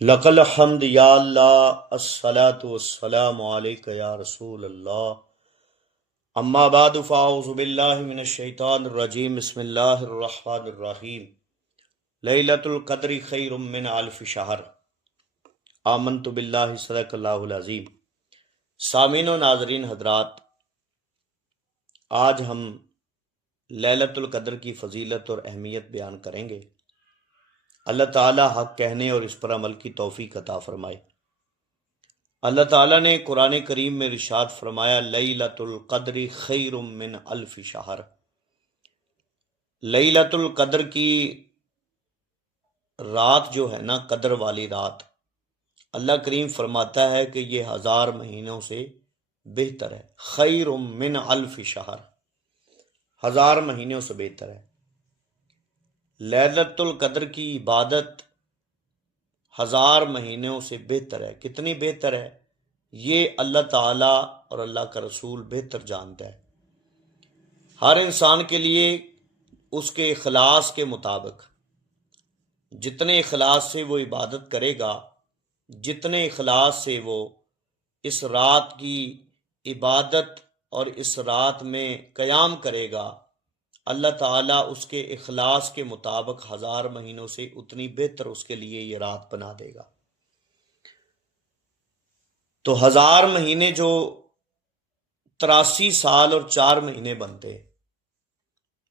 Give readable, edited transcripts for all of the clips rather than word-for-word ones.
لقل حمد یا اللہ الصلاۃ والسلام علیک یا رسول اللہ اما بعد فاعوذ باللہ من الشیطان الرجیم بسم اللہ الرحمن الرحیم لیلۃ القدر خیر من الف شہر آمنت باللہ صدق اللہ العظیم۔ سامعین و ناظرین حضرات، آج ہم لیلۃ القدر کی فضیلت اور اہمیت بیان کریں گے۔ اللہ تعالیٰ حق کہنے اور اس پر عمل کی توفیق عطا فرمائے۔ اللہ تعالیٰ نے قرآن کریم میں ارشاد فرمایا لیلۃ القدر خیر من الف شہر۔ لیلۃ القدر کی رات جو ہے نا، قدر والی رات، اللہ کریم فرماتا ہے کہ یہ 1000 مہینوں سے بہتر ہے۔ خیر من الف شہر، 1000 مہینوں سے بہتر ہے۔ لیلۃ القدر کی عبادت 1000 مہینوں سے بہتر ہے۔ کتنی بہتر ہے یہ اللہ تعالیٰ اور اللہ کا رسول بہتر جانتا ہے۔ ہر انسان کے لیے اس کے اخلاص کے مطابق، جتنے اخلاص سے وہ عبادت کرے گا، جتنے اخلاص سے وہ اس رات کی عبادت اور اس رات میں قیام کرے گا، اللہ تعالیٰ اس کے اخلاص کے مطابق 1000 مہینوں سے اتنی بہتر اس کے لیے یہ رات بنا دے گا۔ تو 1000 مہینے جو 83 سال اور 4 مہینے بنتے،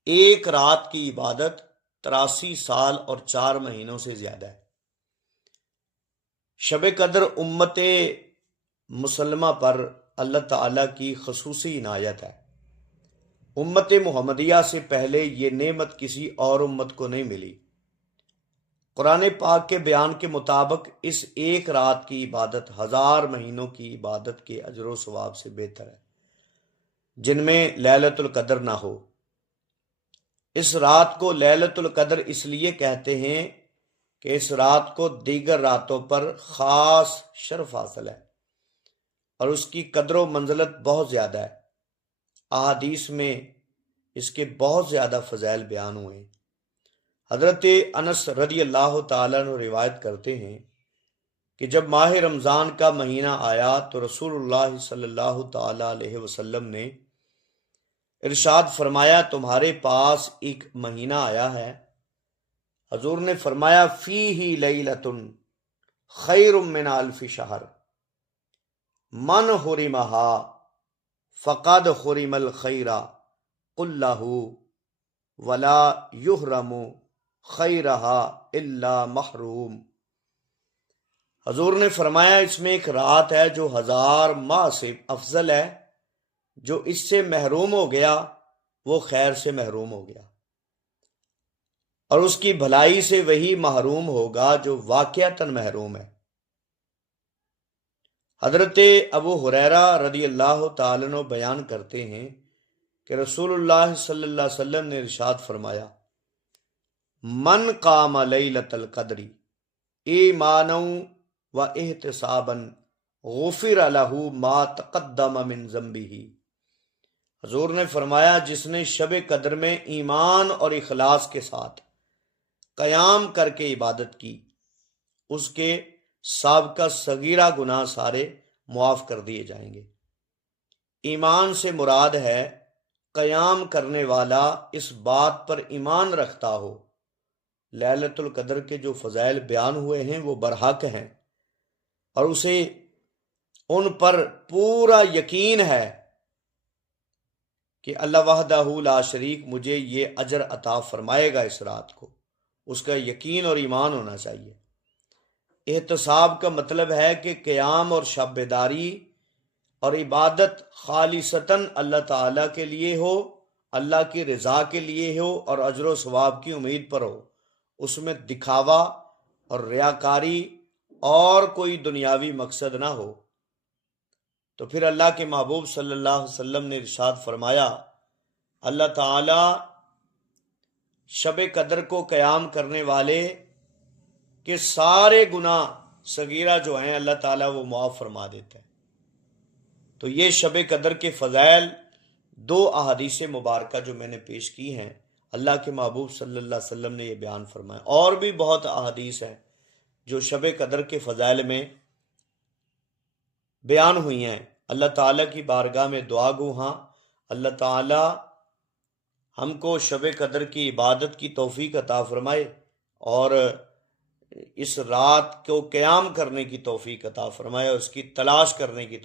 ایک رات کی عبادت 83 سال اور 4 مہینوں سے زیادہ ہے۔ شب قدر امت مسلمہ پر اللہ تعالیٰ کی خصوصی عنایت ہے۔ امت محمدیہ سے پہلے یہ نعمت کسی اور امت کو نہیں ملی۔ قرآن پاک کے بیان کے مطابق اس ایک رات کی عبادت 1000 مہینوں کی عبادت کے اجر و ثواب سے بہتر ہے، جن میں لیلۃ القدر نہ ہو۔ اس رات کو لیلۃ القدر اس لیے کہتے ہیں کہ اس رات کو دیگر راتوں پر خاص شرف حاصل ہے اور اس کی قدر و منزلت بہت زیادہ ہے۔ احادیث میں اس کے بہت زیادہ فضائل بیان ہوئے۔ حضرت انس رضی اللہ تعالیٰ عنہ روایت کرتے ہیں کہ جب ماہ رمضان کا مہینہ آیا تو رسول اللہ صلی اللہ تعالیٰ علیہ وسلم نے ارشاد فرمایا، تمہارے پاس ایک مہینہ آیا ہے۔ حضور نے فرمایا فیہ لیلۃ خیر من الف شہر من حرمہا فقد حرم الخیر کلہ ولا یحرم خیرہا الا محروم۔ حضور نے فرمایا اس میں ایک رات ہے جو 1000 ماہ سے افضل ہے، جو اس سے محروم ہو گیا وہ خیر سے محروم ہو گیا، اور اس کی بھلائی سے وہی محروم ہوگا جو واقعتاً محروم ہے۔ حضرت ابو ہریرہ رضی اللہ تعالیٰ عنہ بیان کرتے ہیں کہ رسول اللہ صلی اللہ علیہ وسلم نے ارشاد فرمایا، من قام لیلۃ القدر ایمانا و احتسابا غفر لہ ما تقدم من ذنبہ۔ حضور نے فرمایا جس نے شب قدر میں ایمان اور اخلاص کے ساتھ قیام کر کے عبادت کی، اس کے سابقہ صغیرہ گناہ سارے معاف کر دیے جائیں گے۔ ایمان سے مراد ہے قیام کرنے والا اس بات پر ایمان رکھتا ہو لیلۃ القدر کے جو فضائل بیان ہوئے ہیں وہ برحق ہیں، اور اسے ان پر پورا یقین ہے کہ اللہ وحدہ لا شریک مجھے یہ اجر عطا فرمائے گا اس رات کو۔ اس کا یقین اور ایمان ہونا چاہیے۔ احتساب کا مطلب ہے کہ قیام اور شب بیداری اور عبادت خالصتاً اللہ تعالیٰ کے لیے ہو، اللہ کی رضا کے لیے ہو اور اجر و ثواب کی امید پر ہو، اس میں دکھاوا اور ریاکاری اور کوئی دنیاوی مقصد نہ ہو۔ تو پھر اللہ کے محبوب صلی اللہ علیہ وسلم نے ارشاد فرمایا، اللہ تعالیٰ شب قدر کو قیام کرنے والے کے سارے گناہ صغیرہ جو ہیں اللہ تعالیٰ وہ معاف فرما دیتا ہے۔ تو یہ شب قدر کے فضائل 2 احادیث مبارکہ جو میں نے پیش کی ہیں، اللہ کے محبوب صلی اللہ علیہ وسلم نے یہ بیان فرمایا۔ اور بھی بہت احادیث ہیں جو شب قدر کے فضائل میں بیان ہوئی ہیں۔ اللہ تعالیٰ کی بارگاہ میں دعا گو ہاں اللہ تعالیٰ ہم کو شب قدر کی عبادت کی توفیق عطا فرمائے اور اس رات کو قیام کرنے کی توفیق عطا فرمائے اور اس کی تلاش کرنے کی توفیق